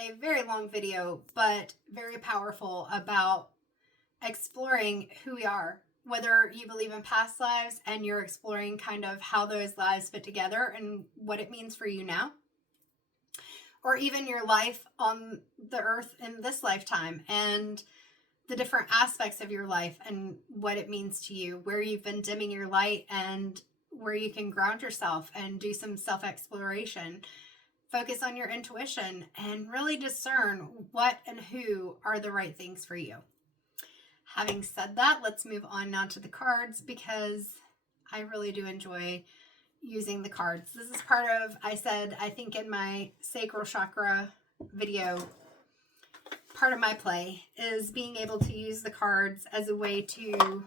a very long video, but very powerful, about exploring who we are, whether you believe in past lives and you're exploring kind of how those lives fit together and what it means for you now, or even your life on the earth in this lifetime and the different aspects of your life and what it means to you, where you've been dimming your light and where you can ground yourself and do some self-exploration. Focus on your intuition and really discern what and who are the right things for you. Having said that, let's move on now to the cards, because I really do enjoy using the cards. This is part of, I think in my sacral chakra video, part of my play is being able to use the cards as a way to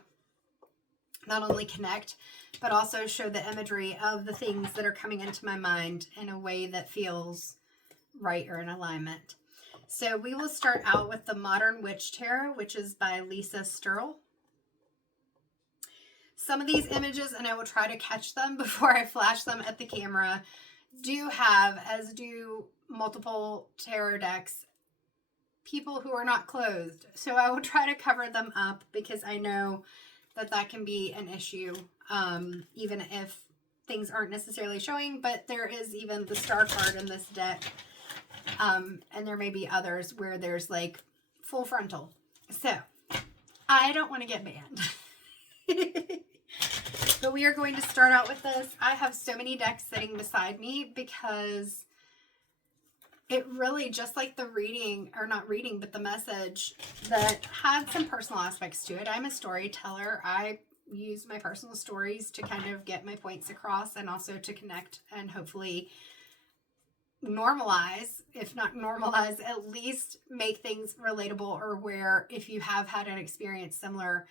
not only connect, but also show the imagery of the things that are coming into my mind in a way that feels right or in alignment. So we will start out with the Modern Witch Tarot, which is by Lisa Sturl. Some of these images, and I will try to catch them before I flash them at the camera, do have, as do multiple tarot decks, people who are not clothed. So I will try to cover them up, because I know that that can be an issue, even if things aren't necessarily showing. But there is even the Star card in this deck, and there may be others where there's like full frontal. So I don't want to get banned. But we are going to start out with this. I have so many decks sitting beside me because it really, just like the reading, or not reading, but the message that had some personal aspects to it. I'm a storyteller. I use my personal stories to kind of get my points across, and also to connect and hopefully normalize, if not normalize, at least make things relatable, or where if you have had an experience similar,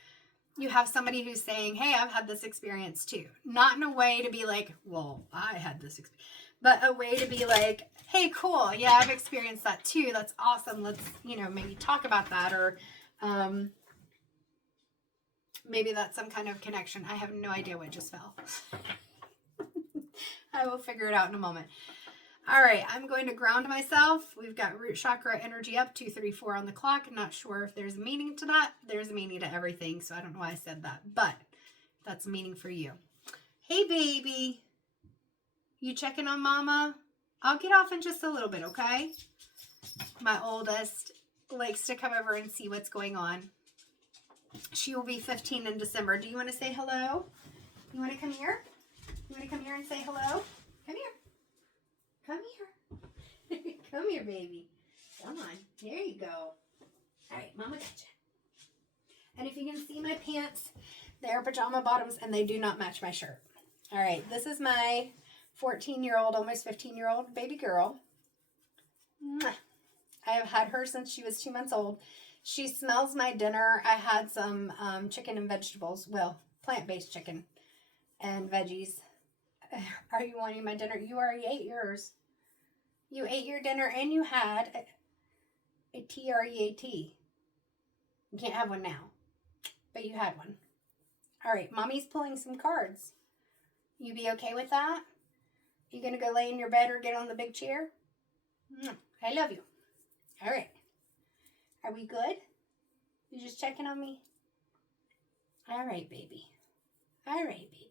you have somebody who's saying, hey, I've had this experience too. Not in a way to be like, well, I had this experience, but a way to be like, hey, cool, yeah, I've experienced that too. That's awesome. Let's, maybe talk about that, or maybe that's some kind of connection. I have no idea what just fell. I will figure it out in a moment. All right, I'm going to ground myself. We've got root chakra energy up, 2, 3, 4 on the clock. I'm not sure if there's a meaning to that. There's a meaning to everything, so I don't know why I said that, but that's a meaning for you. Hey, baby. You checking on mama? I'll get off in just a little bit, okay? My oldest likes to come over and see what's going on. She will be 15 in December. Do you want to say hello? You want to come here? You want to come here and say hello? Come here. Come here. Come here, baby. Come on. There you go. All right, mama got you. And if you can see my pants, they're pajama bottoms, and they do not match my shirt. All right, this is my 14-year-old, almost 15-year-old baby girl. I have had her since she was 2 months old. She smells my dinner. I had some chicken and vegetables. Well, plant-based chicken and veggies. Are you wanting my dinner? You already ate yours. You ate your dinner and you had a TREAT. You can't have one now, but you had one. All right, mommy's pulling some cards. You be okay with that? You gonna go lay in your bed or get on the big chair? I love you. All right. Are we good? You just checking on me? All right, baby. All right, baby.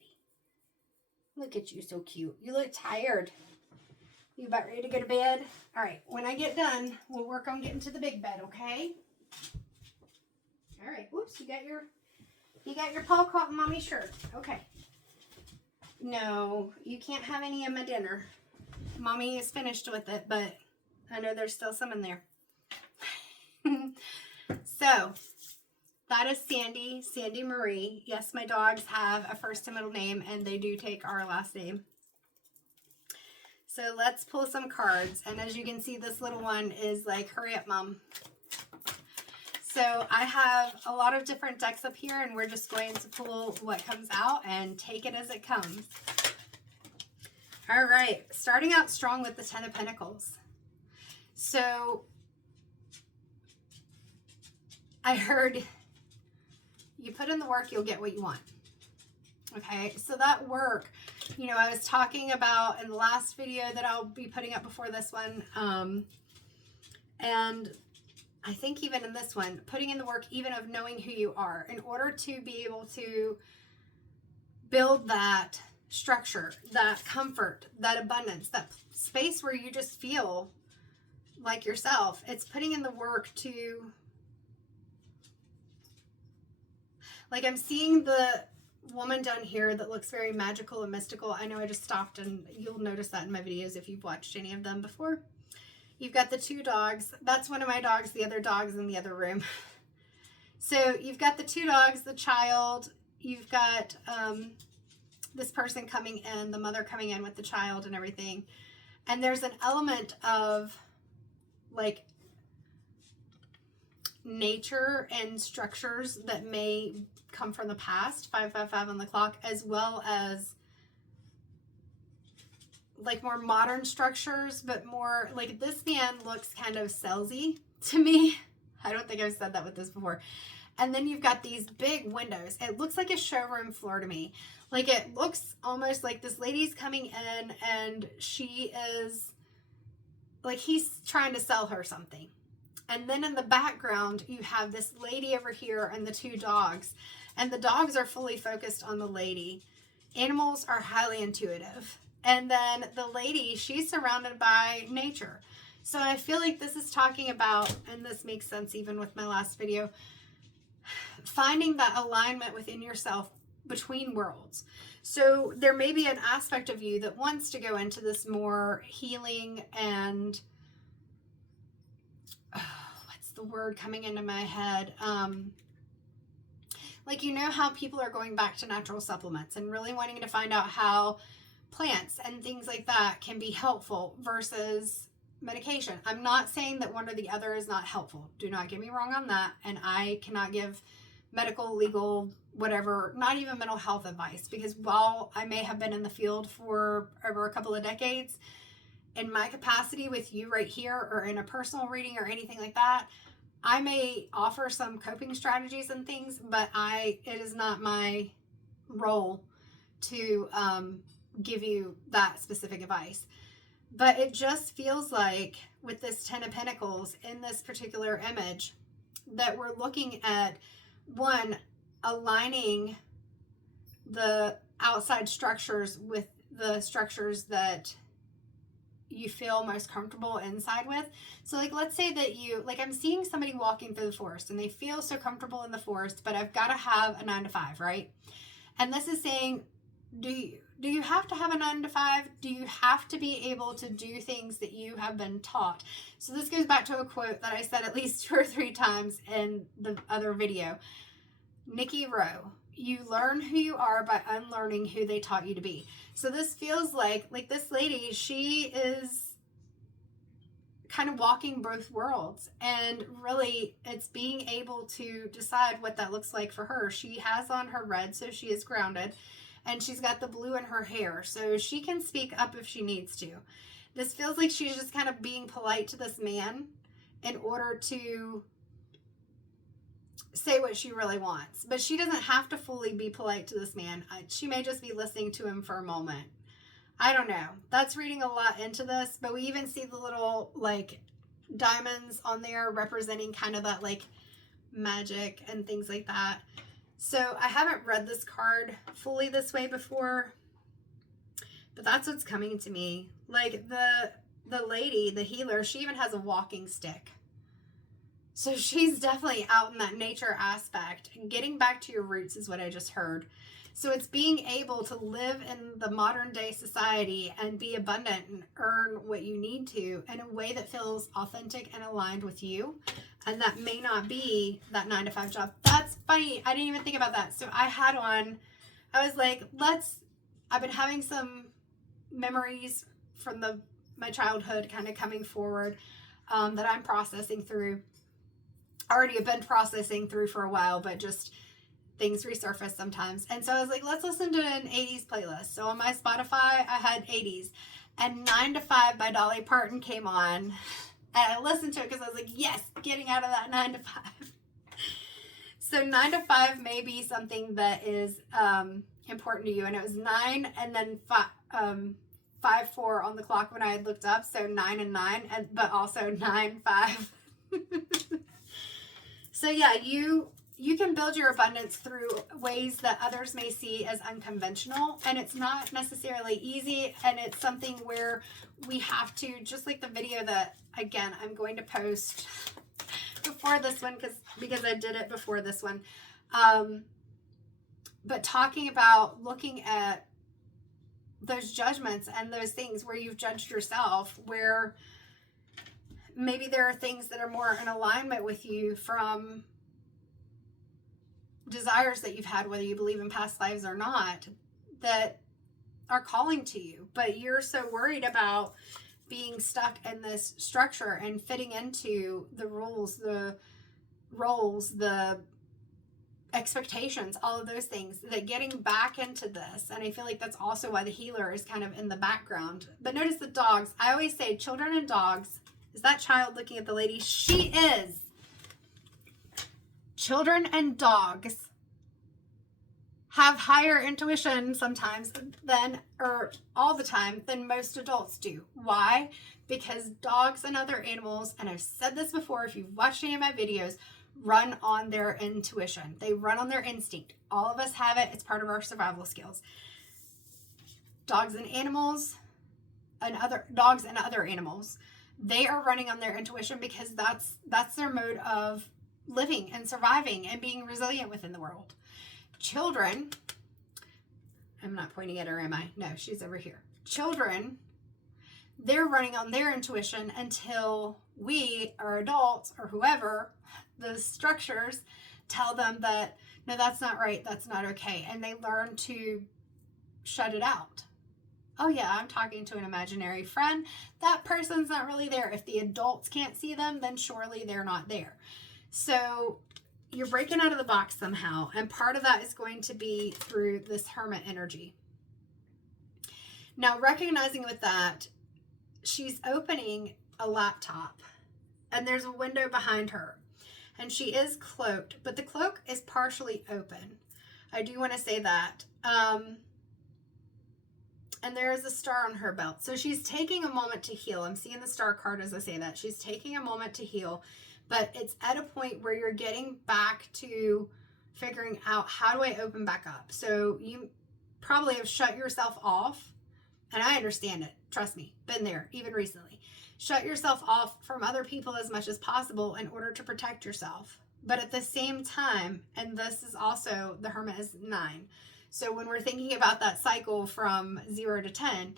Look at you, so cute. You look tired. You about ready to go to bed? All right, when I get done, we'll work on getting to the big bed, okay? All right. Whoops, you got your paw caught in mommy's shirt. Okay. No, you can't have any of my dinner. Mommy is finished with it, but I know there's still some in there. So, that is Sandy Marie. Yes, my dogs have a first and middle name, and they do take our last name. So let's pull some cards. And as you can see, this little one is like, hurry up, Mom. So I have a lot of different decks up here, and we're just going to pull what comes out and take it as it comes. All right, starting out strong with the Ten of Pentacles. So I heard, you put in the work, you'll get what you want. Okay, so that work, I was talking about in the last video that I'll be putting up before this one, And I think even in this one, putting in the work even of knowing who you are in order to be able to build that structure, that comfort, that abundance, that space where you just feel like yourself. It's putting in the work to, like, I'm seeing the woman down here that looks very magical and mystical. I know I just stopped, and you'll notice that in my videos if you've watched any of them before. You've got the two dogs. That's one of my dogs. The other dog's in the other room. So you've got the two dogs, the child. You've got this person coming in, the mother coming in with the child and everything. And there's an element of like nature and structures that may come from the past, 555 on the clock, as well as like more modern structures, but more like this man looks kind of salesy to me. I don't think I've said that with this before. And then you've got these big windows. It looks like a showroom floor to me. Like it looks almost like this lady's coming in and she is like, he's trying to sell her something. And then in the background, you have this lady over here and the two dogs. And the dogs are fully focused on the lady. Animals are highly intuitive. And then the lady, she's surrounded by nature. So I feel like this is talking about, and this makes sense even with my last video, finding that alignment within yourself between worlds. So there may be an aspect of you that wants to go into this more healing and what's the word coming into my head? Like, you know how people are going back to natural supplements and really wanting to find out how plants and things like that can be helpful versus medication. I'm not saying that one or the other is not helpful. Do not get me wrong on that. And I cannot give medical, legal, whatever, not even mental health advice, because while I may have been in the field for over a couple of decades, in my capacity with you right here or in a personal reading or anything like that, I may offer some coping strategies and things, but it is not my role to give you that specific advice. But it just feels like with this Ten of Pentacles in this particular image that we're looking at, one, aligning the outside structures with the structures that you feel most comfortable inside with. So like, let's say that you, like, I'm seeing somebody walking through the forest and they feel so comfortable in the forest, but I've got to have a 9 to 5, right? And this is saying, do you have to have a 9 to 5? Do you have to be able to do things that you have been taught? So this goes back to a quote that I said at least 2 or 3 times in the other video. Nikki Rowe, you learn who you are by unlearning who they taught you to be. So this feels like this lady, she is kind of walking both worlds, and really it's being able to decide what that looks like for her. She has on her red, so she is grounded, and she's got the blue in her hair, so she can speak up if she needs to. This feels like she's just kind of being polite to this man in order to say what she really wants. But she doesn't have to fully be polite to this man. She may just be listening to him for a moment. I don't know. That's reading a lot into this, but we even see the little like diamonds on there representing kind of that like magic and things like that. So I haven't read this card fully this way before, but that's what's coming to me. Like the lady, the healer, she even has a walking stick. So she's definitely out in that nature aspect. And getting back to your roots is what I just heard. So it's being able to live in the modern day society and be abundant and earn what you need to in a way that feels authentic and aligned with you. And that may not be that 9 to 5 job. That's funny. I didn't even think about that. So I was like, I've been having some memories from my childhood kind of coming forward that I'm processing through. Already have been processing through for a while, but just things resurface sometimes. And so I was like, let's listen to an 80s playlist. So on my Spotify, I had 80s, and 9 to 5 by Dolly Parton came on, and I listened to it because I was like, yes, getting out of that 9 to 5. So 9 to 5 may be something that is important to you. And it was 9 and then 5, 4 on the clock when I had looked up. So 9 and 9, but also 9, 5. So yeah, you can build your abundance through ways that others may see as unconventional, and it's not necessarily easy, and it's something where we have to, just like the video that, again, I'm going to post before this one because I did it before this one, but talking about looking at those judgments and those things where you've judged yourself, where maybe there are things that are more in alignment with you from desires that you've had, whether you believe in past lives or not, that are calling to you, but you're so worried about being stuck in this structure and fitting into the rules, the roles, the expectations, all of those things, that getting back into this, and I feel like that's also why the healer is kind of in the background. But notice the dogs. I always say children and dogs. Is that child looking at the lady? She is. Children and dogs have higher intuition sometimes than, or all the time, than most adults do. Why? Because dogs and other animals, and I've said this before, if you've watched any of my videos, run on their intuition. They run on their instinct. All of us have it. It's part of our survival skills. Dogs and other animals, they are running on their intuition because that's their mode of living and surviving and being resilient within the world. Children, I'm not pointing at her, am I? No, she's over here. Children, they're running on their intuition until we, or adults, or whoever, the structures, tell them that, no, that's not right, that's not okay, and they learn to shut it out. Oh yeah, I'm talking to an imaginary friend. That person's not really there. If the adults can't see them, then surely they're not there. So you're breaking out of the box somehow, and part of that is going to be through this Hermit energy. Now, recognizing with that, she's opening a laptop, and there's a window behind her, and she is cloaked, but the cloak is partially open. I do want to say that. And there is a star on her belt. So she's taking a moment to heal. I'm seeing the star card as I say that. She's taking a moment to heal, but it's at a point where you're getting back to figuring out, how do I open back up? So you probably have shut yourself off, and I understand it. Trust me, been there even recently. Shut yourself off from other people as much as possible in order to protect yourself. But at the same time, and this is also, the Hermit is 9. So when we're thinking about that cycle from 0 to 10,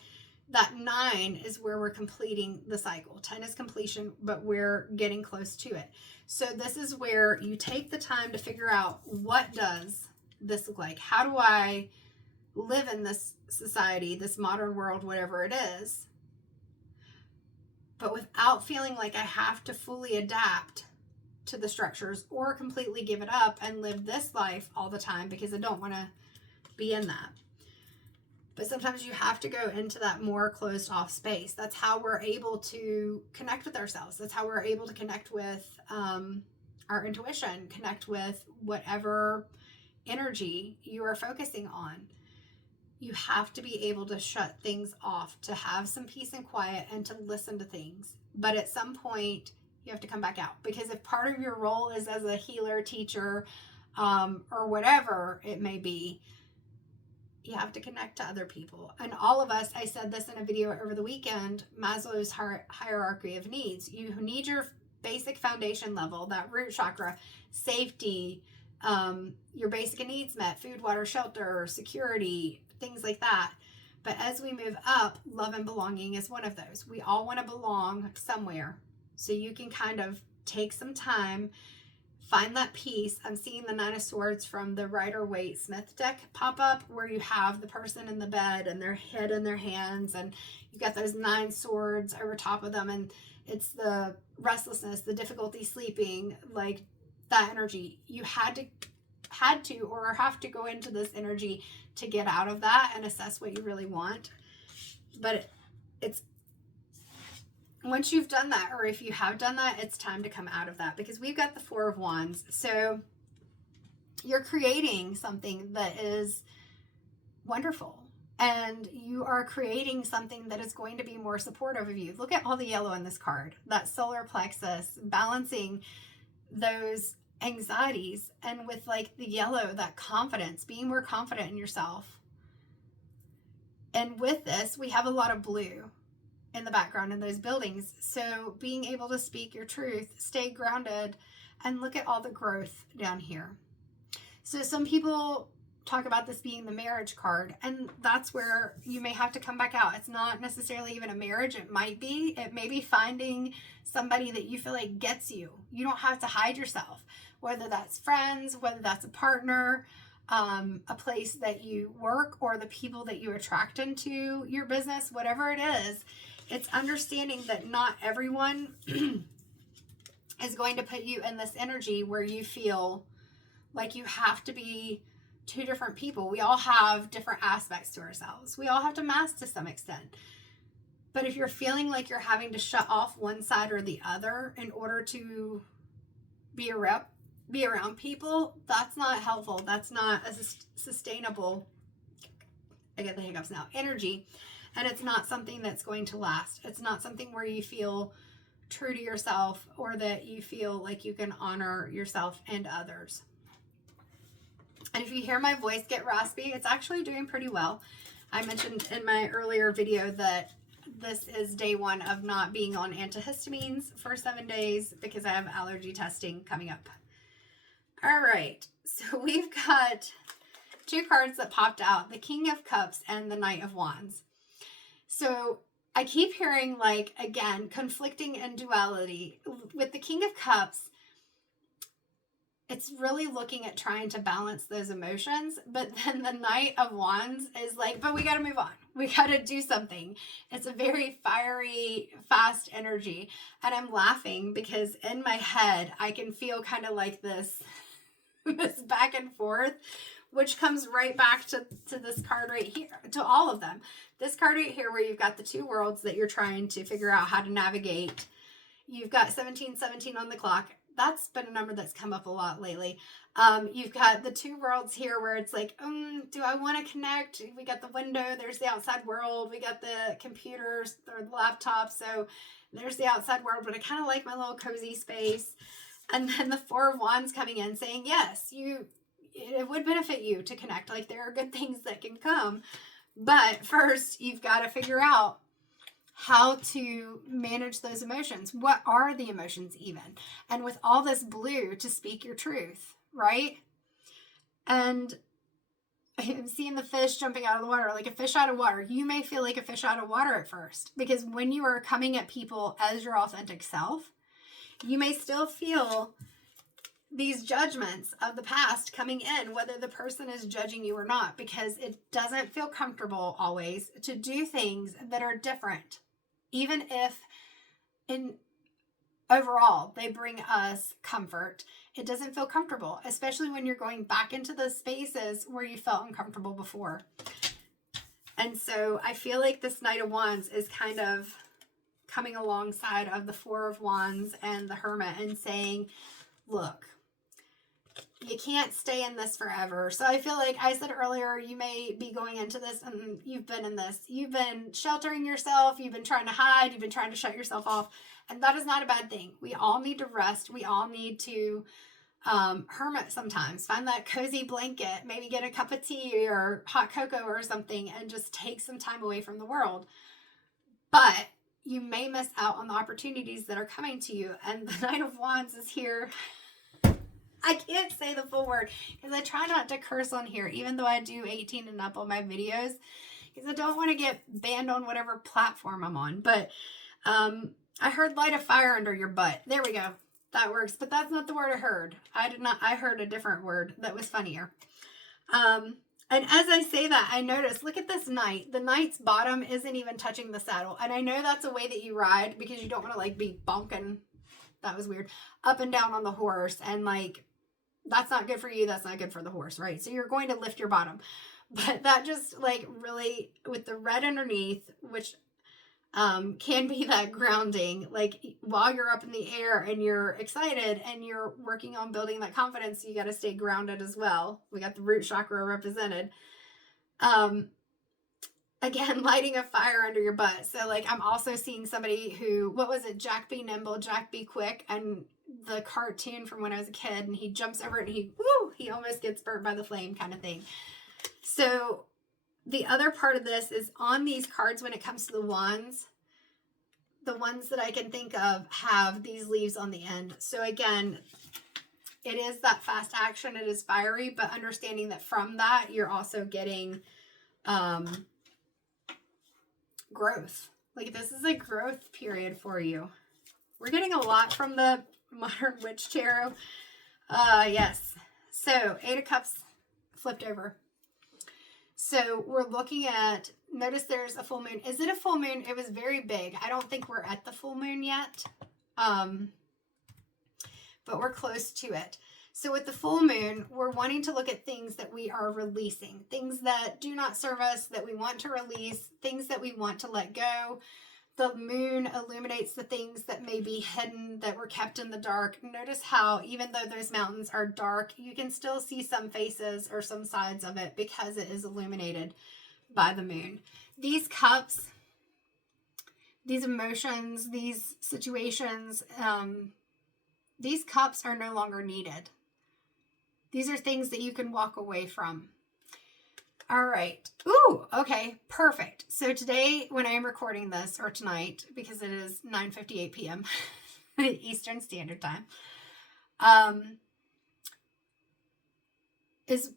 that 9 is where we're completing the cycle. 10 is completion, but we're getting close to it. So this is where you take the time to figure out, what does this look like? How do I live in this society, this modern world, whatever it is, but without feeling like I have to fully adapt to the structures or completely give it up and live this life all the time, because I don't want to be in that. But sometimes you have to go into that more closed off space. That's how we're able to connect with ourselves. That's how we're able to connect with our intuition, connect with whatever energy you are focusing on. You have to be able to shut things off, to have some peace and quiet, and to listen to things. But at some point, you have to come back out, because if part of your role is as a healer, teacher, or whatever it may be, you have to connect to other people. And all of us, I said this in a video over the weekend, Maslow's hierarchy of needs. You need your basic foundation level, that root chakra, safety, your basic needs met, food, water, shelter, security, things like that. But as we move up, love and belonging is one of those. We all want to belong somewhere. So you can kind of take some time, find that peace. I'm seeing the 9 of Swords from the Rider-Waite-Smith deck pop up, where you have the person in the bed and their head in their hands, and you've got those 9 swords over top of them, and it's the restlessness, the difficulty sleeping, like that energy. You had to or have to go into this energy to get out of that and assess what you really want. But it's once you've done that, or if you have done that, it's time to come out of that, because we've got the 4 of Wands. So you're creating something that is wonderful. and you are creating something that is going to be more supportive of you. Look at all the yellow in this card, that solar plexus, balancing those anxieties, and with like the yellow, that confidence, being more confident in yourself. And with this, we have a lot of blue in the background in those buildings. So being able to speak your truth, stay grounded, and look at all the growth down here. So some people talk about this being the marriage card, and that's where you may have to come back out. It's not necessarily even a marriage. It may be finding somebody that you feel like gets you. You don't have to hide yourself, whether that's friends, whether that's a partner, a place that you work, or the people that you attract into your business, whatever it is. It's understanding that not everyone is going to put you in this energy where you feel like you have to be two different people. We all have different aspects to ourselves. We all have to mask to some extent. But if you're feeling like you're having to shut off one side or the other in order to be around people, that's not helpful. That's not a sustainable, I get the hiccups now, energy. And it's not something that's going to last. It's not something where you feel true to yourself, or that you feel like you can honor yourself and others. And if you hear my voice get raspy, it's actually doing pretty well. I mentioned in my earlier video that this is day 1 of not being on antihistamines for 7 days because I have allergy testing coming up. All right, so we've got 2 cards that popped out, the King of Cups and the Knight of Wands. So I keep hearing, like, again, conflicting and duality. With the King of Cups, it's really looking at trying to balance those emotions. But then the Knight of Wands is like, but we got to move on. We got to do something. It's a very fiery, fast energy. And I'm laughing because in my head, I can feel kind of like this, this back and forth, which comes right back to this card right here, to all of them. This card right here, where you've got the 2 worlds that you're trying to figure out how to navigate. You've got 1717 on the clock. That's been a number that's come up a lot lately. You've got the 2 worlds here where it's like, do I want to connect? We got the window, there's the outside world. We got the computers or the laptop. So there's the outside world, but I kind of like my little cozy space. And then the 4 of Wands coming in saying, yes, it would benefit you to connect. Like, there are good things that can come. But first, you've got to figure out how to manage those emotions. What are the emotions even? And with all this blue, to speak your truth, right? And I'm seeing the fish jumping out of the water, like a fish out of water. You may feel like a fish out of water at first, because when you are coming at people as your authentic self, you may still feel these judgments of the past coming in, whether the person is judging you or not, because it doesn't feel comfortable always to do things that are different, even if overall they bring us comfort. It doesn't feel comfortable, especially when you're going back into those spaces where you felt uncomfortable before. And so I feel like this Knight of Wands is kind of coming alongside of the 4 of Wands and the Hermit and saying, look, you can't stay in this forever. So I feel like I said earlier, you may be going into this and you've been in this. You've been sheltering yourself. You've been trying to hide. You've been trying to shut yourself off. And that is not a bad thing. We all need to rest. We all need to hermit sometimes. Find that cozy blanket. Maybe get a cup of tea or hot cocoa or something and just take some time away from the world. But you may miss out on the opportunities that are coming to you. And the Knight of Wands is here. I can't say the full word because I try not to curse on here, even though I do 18 and up on my videos, because I don't want to get banned on whatever platform I'm on. But I heard light a fire under your butt. There we go. That works. But that's not the word I heard. I heard a different word that was funnier. And as I say that, I notice, look at this knight. The knight's bottom isn't even touching the saddle. And I know that's a way that you ride because you don't want to like be bonking, that was weird, up and down on the horse. And like, that's not good for you. That's not good for the horse, right? So you're going to lift your bottom. But that just like really, with the red underneath, which can be that grounding, like while you're up in the air and you're excited and you're working on building that confidence, you got to stay grounded as well. We got the root chakra represented. again, lighting a fire under your butt. So like, I'm also seeing somebody who, what was it? Jack be nimble, Jack be quick. And the cartoon from when I was a kid, and he jumps over it and he almost gets burnt by the flame kind of thing. So the other part of this is on these cards, when it comes to the ones that I can think of have these leaves on the end. So again, it is that fast action. It is fiery, but understanding that from that, you're also getting growth. Like, this is a growth period for you. We're getting a lot from the Modern Witch Tarot. Yes. So 8 of Cups flipped over. So we're looking at, notice there's a full moon. Is it a full moon? It was very big. I don't think we're at the full moon yet. But we're close to it. So with the full moon, we're wanting to look at things that we are releasing, things that do not serve us, that we want to release, things that we want to let go. The moon illuminates the things that may be hidden, that were kept in the dark. Notice how even though those mountains are dark, you can still see some faces or some sides of it because it is illuminated by the moon. These cups, these emotions, these situations, these cups are no longer needed. These are things that you can walk away from. All right. Ooh, okay, perfect. So today, when I am recording this, or tonight, because it is 9:58 p.m. Eastern Standard Time, is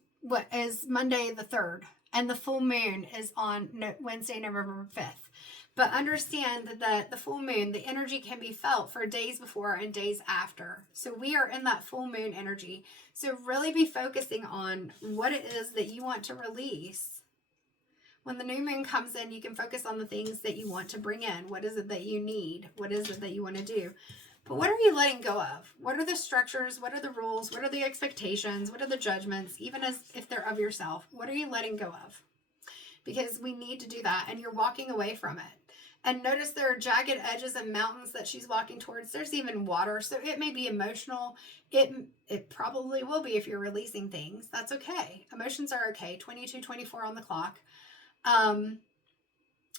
Monday the 3rd, and the full moon is on Wednesday, November 5th. But understand that the full moon, the energy can be felt for days before and days after. So we are in that full moon energy. So really be focusing on what it is that you want to release. When the new moon comes in, you can focus on the things that you want to bring in. What is it that you need? What is it that you want to do? But what are you letting go of? What are the structures? What are the rules? What are the expectations? What are the judgments? Even as if they're of yourself, what are you letting go of? Because we need to do that, and you're walking away from it. And notice there are jagged edges and mountains that she's walking towards. There's even water, so it may be emotional. It probably will be if you're releasing things. That's okay. Emotions are okay. 22:24 on the clock.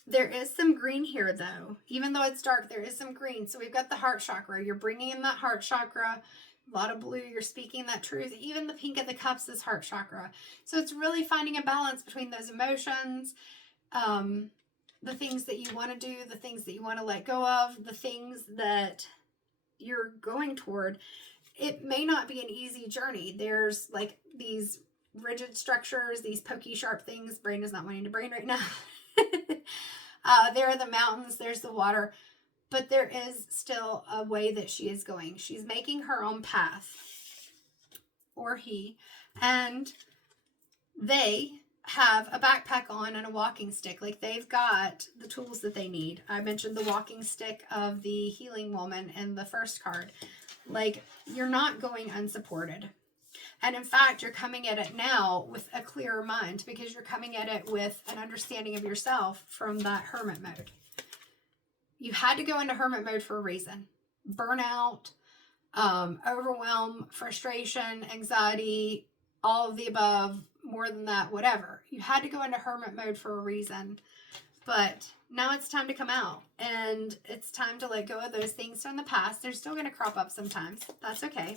There is some green here, though. Even though it's dark, there is some green. So we've got the heart chakra. You're bringing in that heart chakra. A lot of blue. You're speaking that truth. Even the pink of the cups is heart chakra. So it's really finding a balance between those emotions, the things that you want to do, the things that you want to let go of, the things that you're going toward. It may not be an easy journey. There's like these rigid structures, these pokey, sharp things. Brain is not wanting to brain right now. There are the mountains, there's the water, but there is still a way that she is going. She's making her own path, or he, and they have a backpack on and a walking stick. Like, they've got the tools that they need. I mentioned the walking stick of the healing woman in the first card. Like, you're not going unsupported. And in fact, you're coming at it now with a clearer mind, because you're coming at it with an understanding of yourself from that hermit mode. You had to go into hermit mode for a reason. Burnout, overwhelm, frustration, anxiety, all of the above, more than that, whatever. You had to go into hermit mode for a reason. But now it's time to come out, and it's time to let go of those things from the past. They're still going to crop up sometimes. That's okay.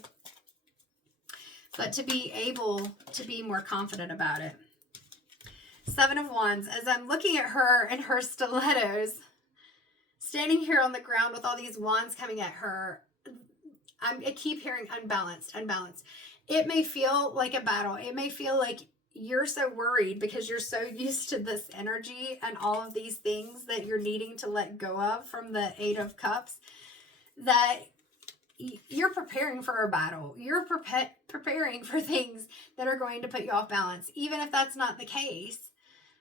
But to be able to be more confident about it. 7 of Wands. As I'm looking at her in her stilettos, standing here on the ground with all these wands coming at her, I keep hearing unbalanced, unbalanced. It may feel like a battle. It may feel like you're so worried because you're so used to this energy and all of these things that you're needing to let go of from the 8 of Cups, that you're preparing for a battle. You're preparing for things that are going to put you off balance, even if that's not the case.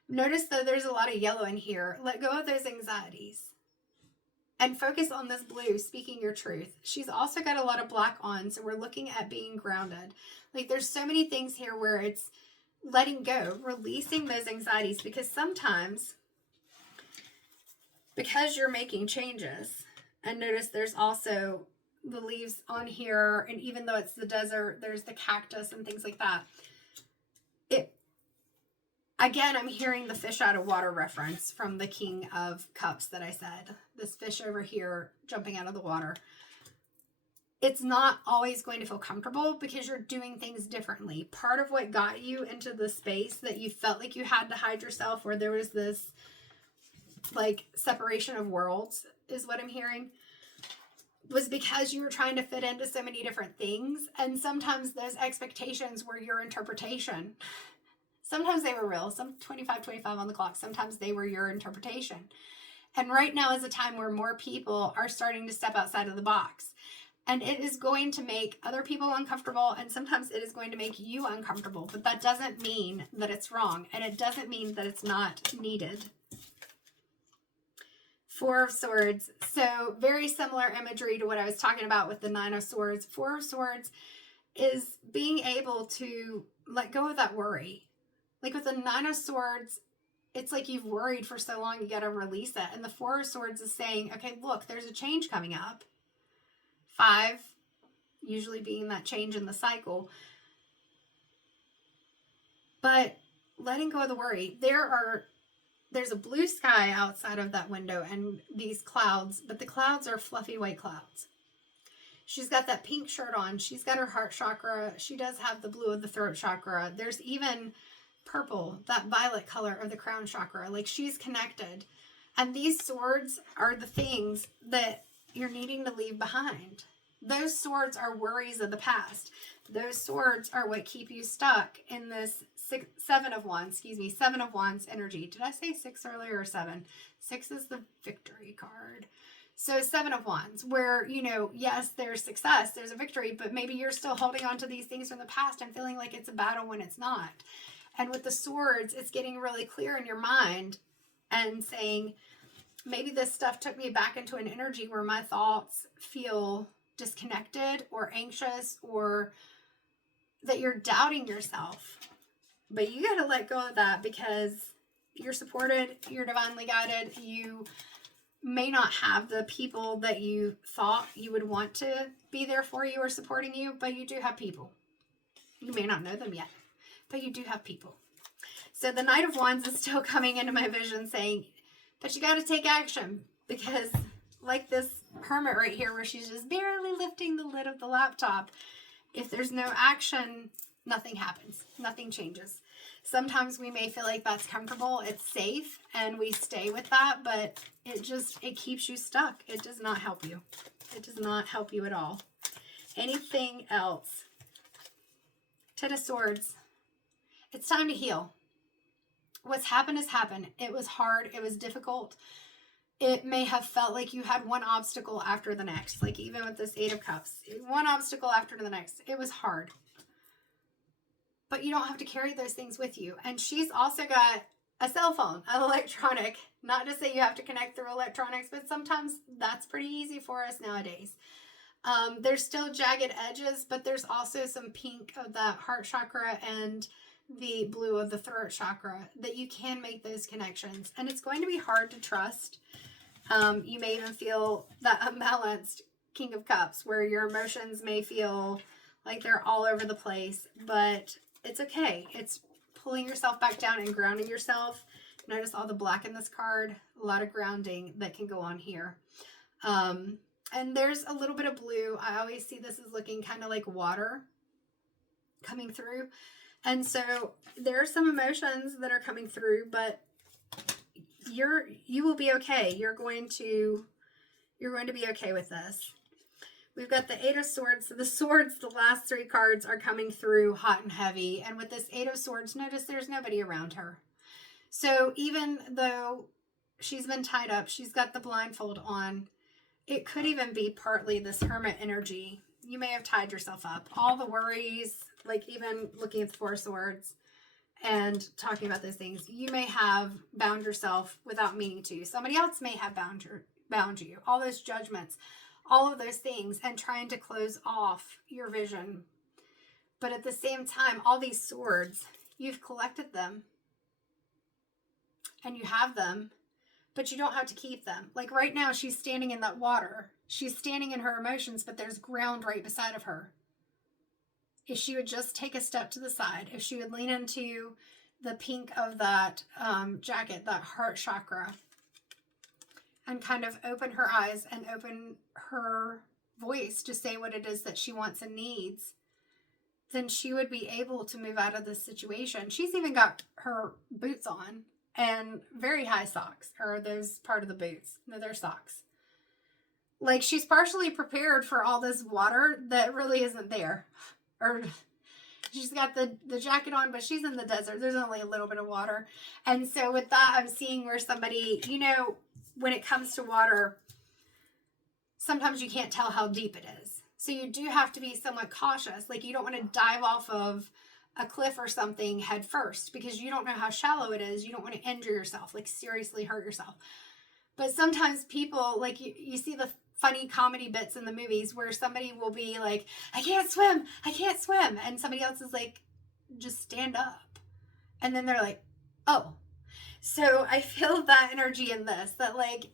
Notice, though, there's a lot of yellow in here. Let go of those anxieties and focus on this blue, speaking your truth. She's also got a lot of black on, so we're looking at being grounded. Like, there's so many things here where it's letting go, releasing those anxieties, because sometimes, because you're making changes, and notice there's also the leaves on here, and even though it's the desert, there's the cactus and things like that. Again, I'm hearing the fish out of water reference from the King of Cups that I said. This fish over here jumping out of the water. It's not always going to feel comfortable because you're doing things differently. Part of what got you into the space that you felt like you had to hide yourself, where there was this like separation of worlds, is what I'm hearing, was because you were trying to fit into so many different things. And sometimes those expectations were your interpretation. Sometimes they were real, some 25 on the clock. Sometimes they were your interpretation. And right now is a time where more people are starting to step outside of the box. And it is going to make other people uncomfortable, and sometimes it is going to make you uncomfortable. But that doesn't mean that it's wrong, and it doesn't mean that it's not needed. Four of Swords. So very similar imagery to what I was talking about with the Nine of Swords. Four of Swords is being able to let go of that worry. Like with the Nine of Swords, it's like you've worried for so long, you got to release it. And the Four of Swords is saying, okay, look, there's a change coming up. 5, usually being that change in the cycle. But letting go of the worry. There's a blue sky outside of that window and these clouds, but the clouds are fluffy white clouds. She's got that pink shirt on. She's got her heart chakra. She does have the blue of the throat chakra. There's even purple, that violet color of the crown chakra. Like, she's connected. And these swords are the things that you're needing to leave behind. Those swords are worries of the past. Those swords are what keep you stuck in this Seven of Wands energy. Did I say 6 earlier or 7? 6 is the victory card. So 7 of Wands, where, you know, yes, there's success, there's a victory, but maybe you're still holding on to these things from the past and feeling like it's a battle when it's not. And with the swords, it's getting really clear in your mind and saying, maybe this stuff took me back into an energy where my thoughts feel disconnected or anxious, or that you're doubting yourself. But you got to let go of that because you're supported, you're divinely guided. You may not have the people that you thought you would want to be there for you or supporting you, but you do have people. You may not know them yet, but you do have people. So the Knight of Wands is still coming into my vision saying, but you got to take action, because like this Hermit right here, where she's just barely lifting the lid of the laptop, if there's no action, nothing happens. Nothing changes. Sometimes we may feel like that's comfortable, it's safe, and we stay with that, but it keeps you stuck. It does not help you. It does not help you at all. Anything else? Ten of Swords. It's time to heal. What's happened has happened. It was hard. It was difficult. It may have felt like you had one obstacle after the next. Like even with this 8 of Cups. One obstacle after the next. It was hard. But you don't have to carry those things with you. And she's also got a cell phone, an electronic. Not to say you have to connect through electronics, but sometimes that's pretty easy for us nowadays. There's still jagged edges, but there's also some pink of that heart chakra and the blue of the throat chakra that you can make those connections. And it's going to be hard to trust. You may even feel that unbalanced King of Cups, where your emotions may feel like they're all over the place, but it's okay. It's pulling yourself back down and grounding yourself. Notice all the black in this card, a lot of grounding that can go on here. And there's a little bit of blue. I always see this as looking kind of like water coming through. And so there are some emotions that are coming through, but you will be okay. You're going to be okay with this. We've got the 8 of Swords. So the swords, the last 3 cards are coming through hot and heavy. And with this 8 of Swords, notice there's nobody around her. So even though she's been tied up, she's got the blindfold on. It could even be partly this Hermit energy. You may have tied yourself up. All the worries, like even looking at the 4 of Swords and talking about those things, you may have bound yourself without meaning to. Somebody else may have bound you. All those judgments, all of those things, and trying to close off your vision. But at the same time, all these swords, you've collected them and you have them, but you don't have to keep them. Like right now, she's standing in that water. She's standing in her emotions, but there's ground right beside of her. If she would just take a step to the side, if she would lean into the pink of that jacket, that heart chakra, and kind of open her eyes and open her voice to say what it is that she wants and needs, then she would be able to move out of this situation. She's even got her boots on and very high socks, or those part of the boots. No, they're socks. Like, she's partially prepared for all this water that really isn't there. Or she's got the jacket on, but she's in the desert. There's only a little bit of water. And so with that, I'm seeing where somebody, you know, when it comes to water, sometimes you can't tell how deep it is. So you do have to be somewhat cautious. Like, you don't want to dive off of a cliff or something head first because you don't know how shallow it is. You don't want to injure yourself, like seriously hurt yourself. But sometimes people, like, you see the funny comedy bits in the movies where somebody will be like, I can't swim. And somebody else is like, just stand up. And then they're like, oh. So I feel that energy in this, that like,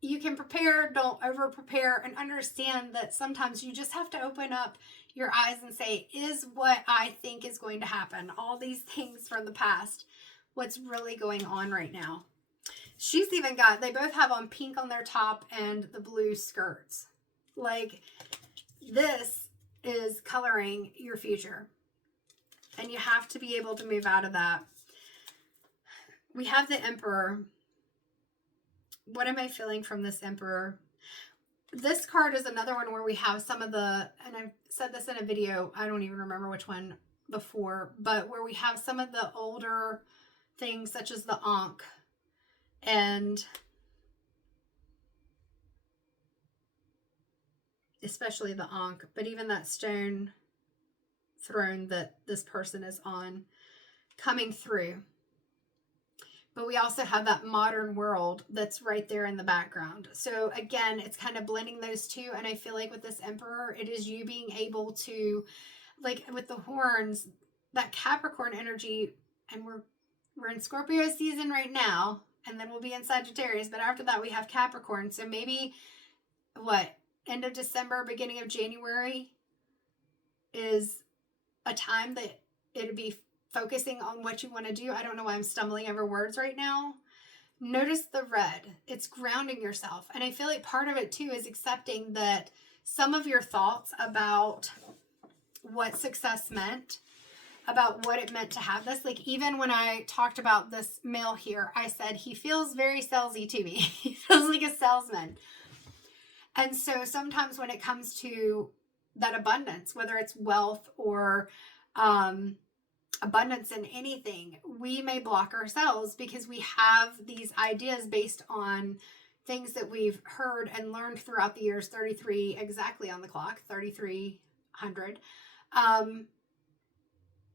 you can prepare, don't over prepare, and understand that sometimes you just have to open up your eyes and say, is what I think is going to happen, all these things from the past, what's really going on right now. She's even got, they both have on pink on their top and the blue skirts. Like, this is coloring your future. And you have to be able to move out of that. We have the Emperor. What am I feeling from this Emperor? This card is another one where we have some of the, and I've said this in a video, I don't even remember which one before, but where we have some of the older things such as the Ankh and especially the Ankh, but even that stone throne that this person is on coming through. But we also have that modern world that's right there in the background. So again, it's kind of blending those two. And I feel like with this Emperor, it is you being able to, like with the horns, that Capricorn energy, and we're in Scorpio season right now, and then we'll be in Sagittarius. But after that, we have Capricorn. So maybe, end of December, beginning of January is a time that it'd be focusing on what you want to do. I don't know why I'm stumbling over words right now. Notice the red. It's grounding yourself. And I feel like part of it too is accepting that some of your thoughts about what success meant, about what it meant to have this. Like, even when I talked about this male here, I said he feels very salesy to me. He feels like a salesman. And so sometimes when it comes to that abundance, whether it's wealth or abundance in anything, we may block ourselves because we have these ideas based on things that we've heard and learned throughout the years. 33 exactly on the clock, 3300.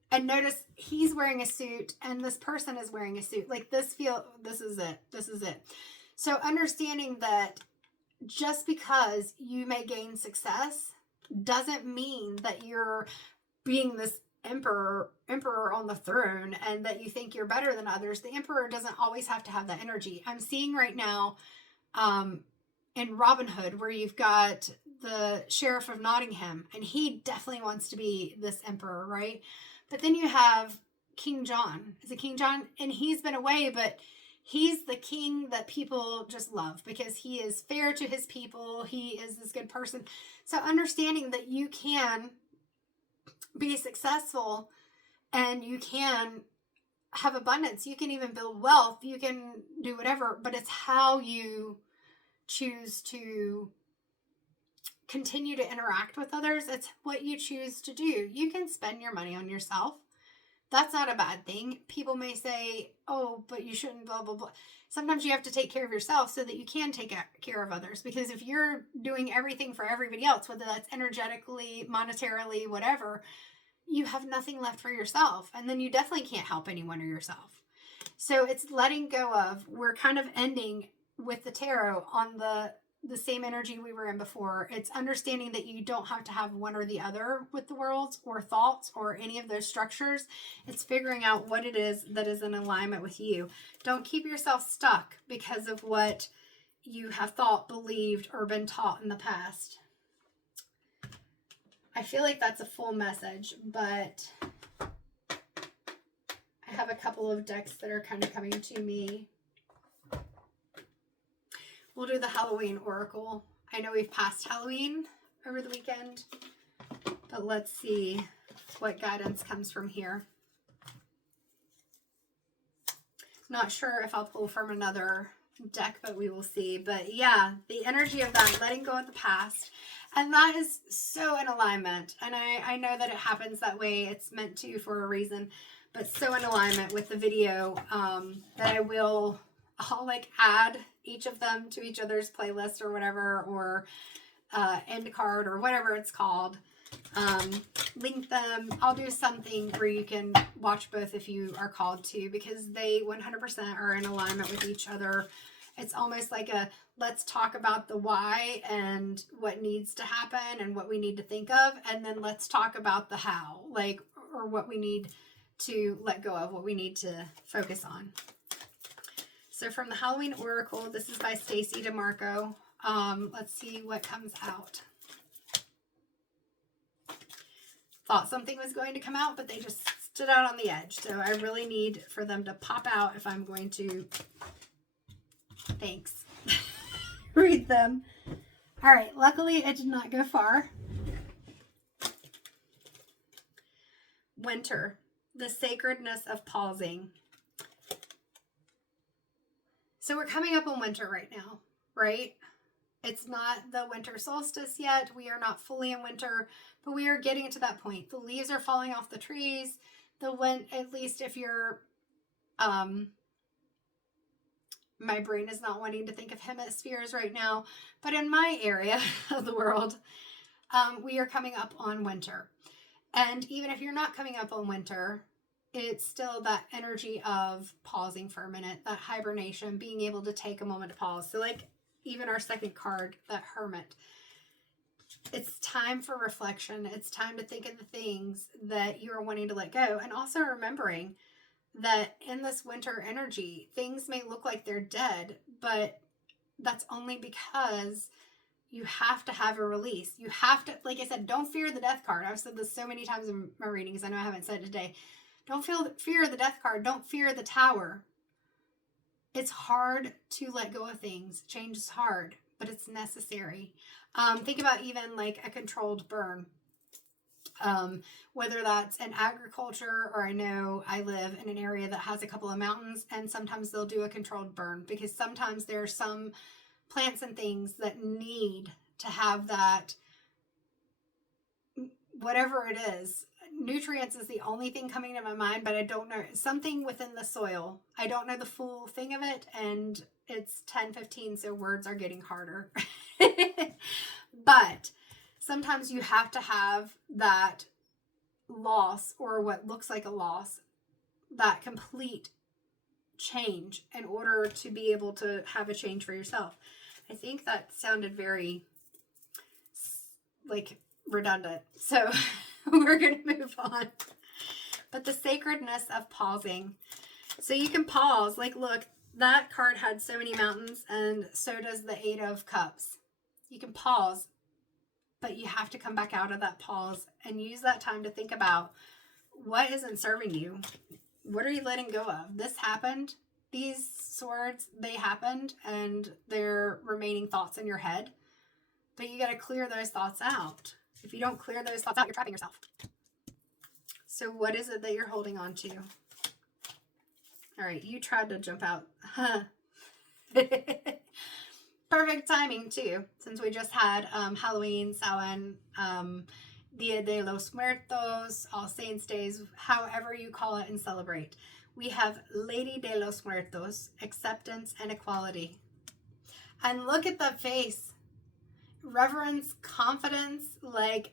And notice he's wearing a suit and this person is wearing a suit. Like, this is it. So understanding that just because you may gain success doesn't mean that you're being this emperor on the throne and that you think you're better than others. The Emperor doesn't always have to have that energy. I'm seeing right now in Robin Hood where you've got the Sheriff of Nottingham, and he definitely wants to be this emperor, right? But then you have King John. Is it King John? And he's been away, but he's the king that people just love because he is fair to his people. He is this good person. So understanding that you can be successful and you can have abundance, you can even build wealth, you can do whatever, but it's how you choose to continue to interact with others. It's what you choose to do. You can spend your money on yourself. That's not a bad thing. People may say, oh, but you shouldn't, blah, blah, blah. Sometimes you have to take care of yourself so that you can take care of others. Because if you're doing everything for everybody else, whether that's energetically, monetarily, whatever, you have nothing left for yourself. And then you definitely can't help anyone or yourself. So it's letting go of, we're kind of ending with the tarot on the same energy we were in before. It's understanding that you don't have to have one or the other with the worlds or thoughts or any of those structures. It's figuring out what it is that is in alignment with you. Don't keep yourself stuck because of what you have thought, believed, or been taught in the past. I feel like that's a full message, but I have have a couple of decks that are kind of coming to me. We'll do the Halloween Oracle. I know we've passed Halloween over the weekend, but let's see what guidance comes from here. Not sure if I'll pull from another deck, but we will see. But yeah, the energy of that, letting go of the past. And that is so in alignment. And I know that it happens that way. It's meant to for a reason, but so in alignment with the video that I'll like add each of them to each other's playlist or whatever, or end card or whatever it's called. Link them. I'll do something where you can watch both if you are called to, because they 100% are in alignment with each other. It's almost like a, let's talk about the why and what needs to happen and what we need to think of, and then let's talk about the how, like, or what we need to let go of, what we need to focus on. So from the Halloween Oracle, this is by Stacey DeMarco. Let's see what comes out. Thought something was going to come out, but they just stood out on the edge. So I really need for them to pop out if I'm going to, thanks, read them. All right, luckily it did not go far. Winter, the sacredness of pausing. So we're coming up on winter right now, right? It's not the winter solstice yet. We are not fully in winter, but we are getting to that point. The leaves are falling off the trees. At least if you're, my brain is not wanting to think of hemispheres right now, but in my area of the world, we are coming up on winter. And even if you're not coming up on winter, it's still that energy of pausing for a minute, that hibernation, being able to take a moment to pause. So like even our second card, that Hermit, it's time for reflection. It's time to think of the things that you are wanting to let go. And also remembering that in this winter energy, things may look like they're dead, but that's only because you have to have a release. You have to, like I said, don't fear the death card. I've said this so many times in my readings. I know I haven't said it today. Don't fear the death card. Don't fear the Tower. It's hard to let go of things. Change is hard, but it's necessary. Think about even like a controlled burn. Whether that's in agriculture, or I know I live in an area that has a couple of mountains, and sometimes they'll do a controlled burn because sometimes there are some plants and things that need to have that, whatever it is. Nutrients is the only thing coming to my mind, but I don't know. Something within the soil. I don't know the full thing of it, and it's 10:15, so words are getting harder. But sometimes you have to have that loss, or what looks like a loss, that complete change in order to be able to have a change for yourself. I think that sounded very like redundant. So we're going to move on. But the sacredness of pausing. So you can pause. Like, look, that card had so many mountains, and so does the Eight of Cups. You can pause, but you have to come back out of that pause and use that time to think about what isn't serving you. What are you letting go of? This happened. These swords, they happened, and they're remaining thoughts in your head. But you got to clear those thoughts out. If you don't clear those thoughts out, you're trapping yourself. So what is it that you're holding on to? All right, you tried to jump out. Huh. Perfect timing, too, since we just had Halloween, Samhain, Dia de los Muertos, All Saints Days, however you call it and celebrate. We have Lady de los Muertos, acceptance and equality. And look at that face. Reverence, confidence, like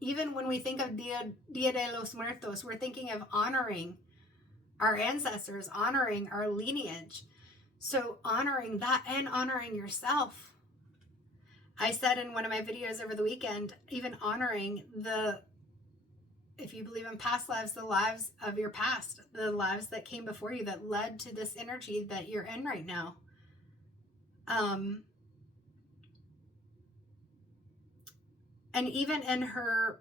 even when we think of Dia de los Muertos, we're thinking of honoring our ancestors, honoring our lineage. So honoring that and honoring yourself. I said in one of my videos over the weekend, even honoring if you believe in past lives, the lives of your past, the lives that came before you that led to this energy that you're in right now. And even in her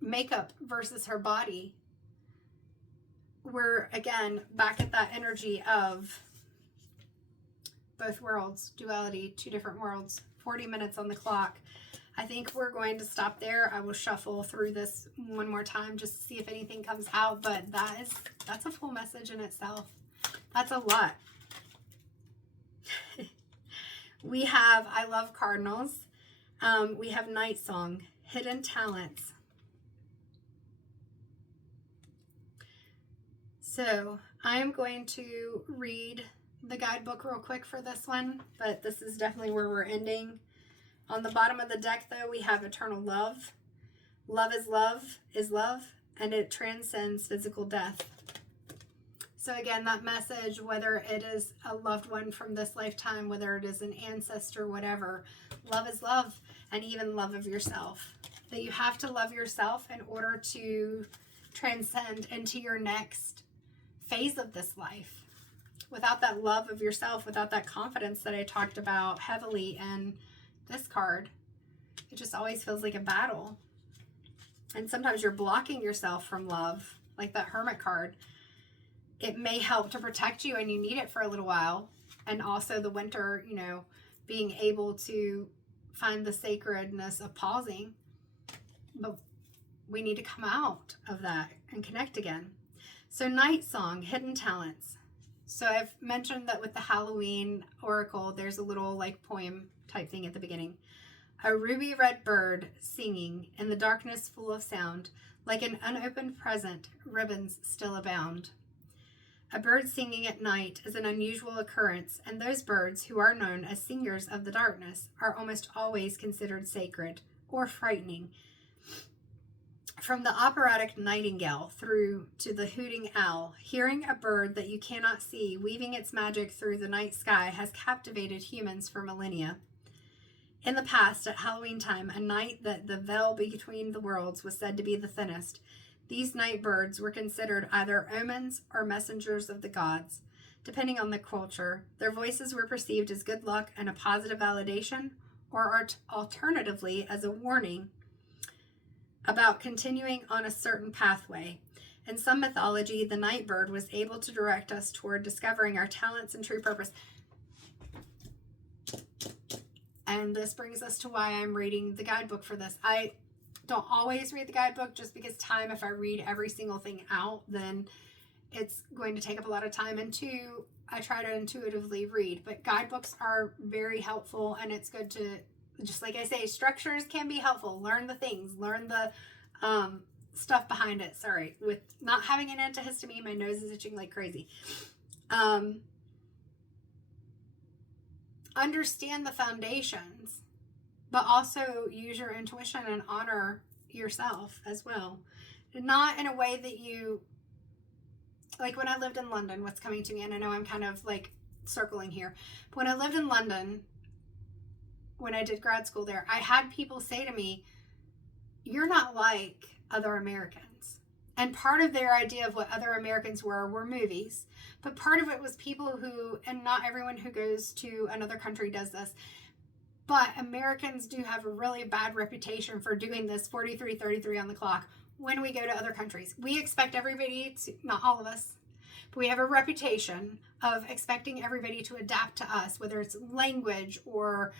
makeup versus her body, we're, again, back at that energy of both worlds, duality, two different worlds, 40 minutes on the clock. I think we're going to stop there. I will shuffle through this one more time just to see if anything comes out, but that's a full message in itself. That's a lot. We have I Love Cardinals. We have Nightsong, Hidden Talents. So I am going to read the guidebook real quick for this one, but this is definitely where we're ending. On the bottom of the deck, though, we have eternal love. Love, and it transcends physical death. So again, that message, whether it is a loved one from this lifetime, whether it is an ancestor, whatever, love is love, and even love of yourself. That you have to love yourself in order to transcend into your next phase of this life. Without that love of yourself, without that confidence that I talked about heavily in this card, it just always feels like a battle. And sometimes you're blocking yourself from love, like that Hermit card. It may help to protect you and you need it for a little while. And also the winter, you know, being able to find the sacredness of pausing. But we need to come out of that and connect again. So Nightsong, Hidden Talents. So I've mentioned that with the Halloween oracle, there's a little like poem type thing at the beginning. A ruby red bird singing in the darkness full of sound, like an unopened present, ribbons still abound. A bird singing at night is an unusual occurrence, and those birds who are known as singers of the darkness are almost always considered sacred or frightening. From the operatic nightingale through to the hooting owl, hearing a bird that you cannot see weaving its magic through the night sky has captivated humans for millennia. In the past, at Halloween time, a night that the veil between the worlds was said to be the thinnest, these night birds were considered either omens or messengers of the gods. Depending on the culture, their voices were perceived as good luck and a positive validation, or alternatively as a warning about continuing on a certain pathway. In some mythology, the night bird was able to direct us toward discovering our talents and true purpose. And this brings us to why I'm reading the guidebook for this. I don't always read the guidebook just because time, if I read every single thing out, then it's going to take up a lot of time. And two, I try to intuitively read. But guidebooks are very helpful, and it's good to, just like I say, structures can be helpful. Learn the things, learn the stuff behind it. Sorry, with not having an antihistamine, my nose is itching like crazy. Understand the foundations, but also use your intuition and honor yourself as well. Not in a way that you, like when I lived in London, what's coming to me, and I know I'm kind of like circling here, but when I lived in London, when I did grad school there, I had people say to me, you're not like other Americans. And part of their idea of what other Americans were movies. But part of it was people who, and not everyone who goes to another country does this, but Americans do have a really bad reputation for doing this 43-33 on the clock when we go to other countries. We expect everybody to, not all of us, but we have a reputation of expecting everybody to adapt to us, whether it's language or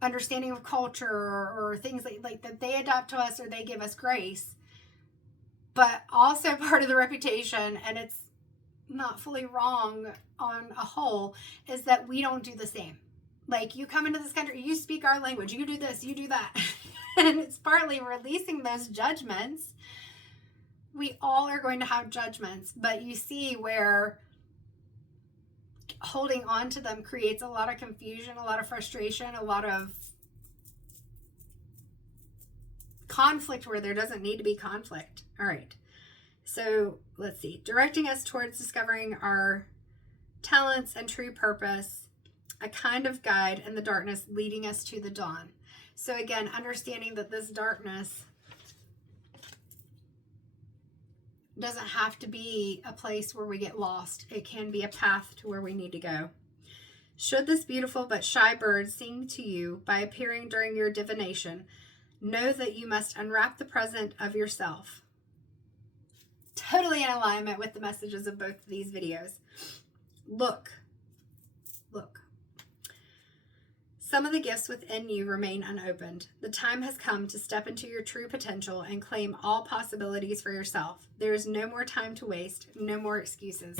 understanding of culture or things like that they adapt to us or they give us grace. But also part of the reputation, and it's not fully wrong on a whole, is that we don't do the same. Like, you come into this country, you speak our language, you do this, you do that. And it's partly releasing those judgments. We all are going to have judgments, but you see where holding on to them creates a lot of confusion, a lot of frustration, a lot of conflict where there doesn't need to be conflict. All right. So let's see. Directing us towards discovering our talents and true purpose, a kind of guide in the darkness leading us to the dawn. So again, understanding that this darkness doesn't have to be a place where we get lost. It can be a path to where we need to go. Should this beautiful but shy bird sing to you by appearing during your divination, know that you must unwrap the present of yourself. totally in alignment with the messages of both of these videos. Look. Some of the gifts within you remain unopened. The time has come to step into your true potential and claim all possibilities for yourself. There is no more time to waste, no more excuses.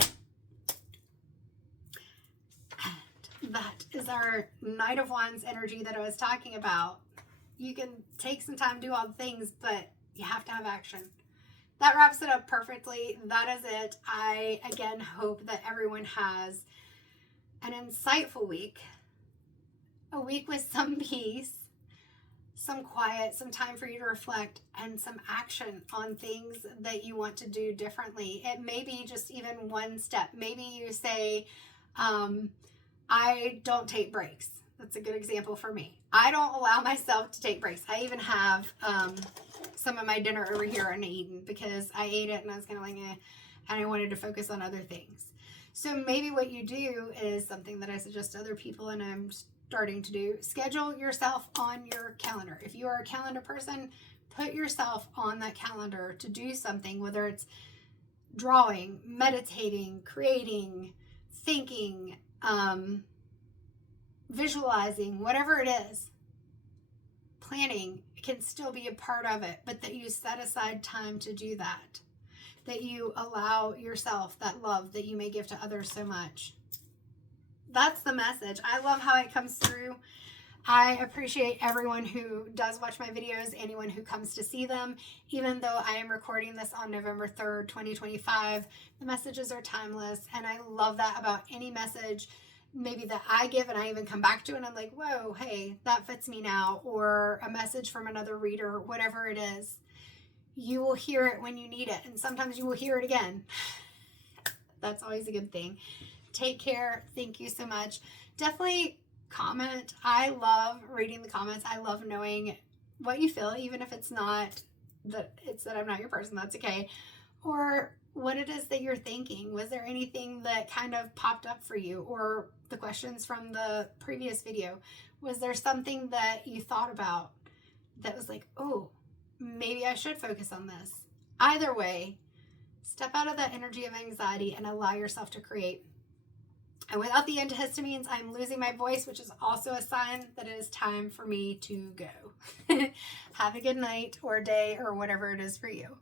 And that is our Knight of Wands energy that I was talking about. You can take some time to do all the things, but you have to have action. That wraps it up perfectly. That is it. I, again, hope that everyone has an insightful week. A week with some peace, some quiet, some time for you to reflect, and some action on things that you want to do differently. It may be just even one step. Maybe you say, I don't take breaks. That's a good example for me. I don't allow myself to take breaks. I even have some of my dinner over here uneaten because I ate it and I was kind of like, eh, and I wanted to focus on other things. So maybe what you do is something that I suggest to other people, and I'm starting to do. Schedule yourself on your calendar. If you are a calendar person, put yourself on that calendar to do something, whether it's drawing, meditating, creating, thinking, visualizing, whatever it is. Planning can still be a part of it, but that you set aside time to do that. That you allow yourself that love that you may give to others so much. That's the message. I love how it comes through. I appreciate everyone who does watch my videos, anyone who comes to see them. Even though I am recording this on November 3rd, 2025, the messages are timeless, and I love that about any message maybe that I give and I even come back to and I'm like, whoa, hey, that fits me now, or a message from another reader, whatever it is. You will hear it when you need it, and sometimes you will hear it again. That's always a good thing. Take care. Thank you so much. Definitely comment. I love reading the comments. I love knowing what you feel, even if it's not that I'm not your person. That's okay. Or what it is that you're thinking. Was there anything that kind of popped up for you? Or the questions from the previous video. Was there something that you thought about that was like, oh, maybe I should focus on this? Either way, step out of that energy of anxiety and allow yourself to create. And without the antihistamines, I'm losing my voice, which is also a sign that it is time for me to go. Have a good night or day or whatever it is for you.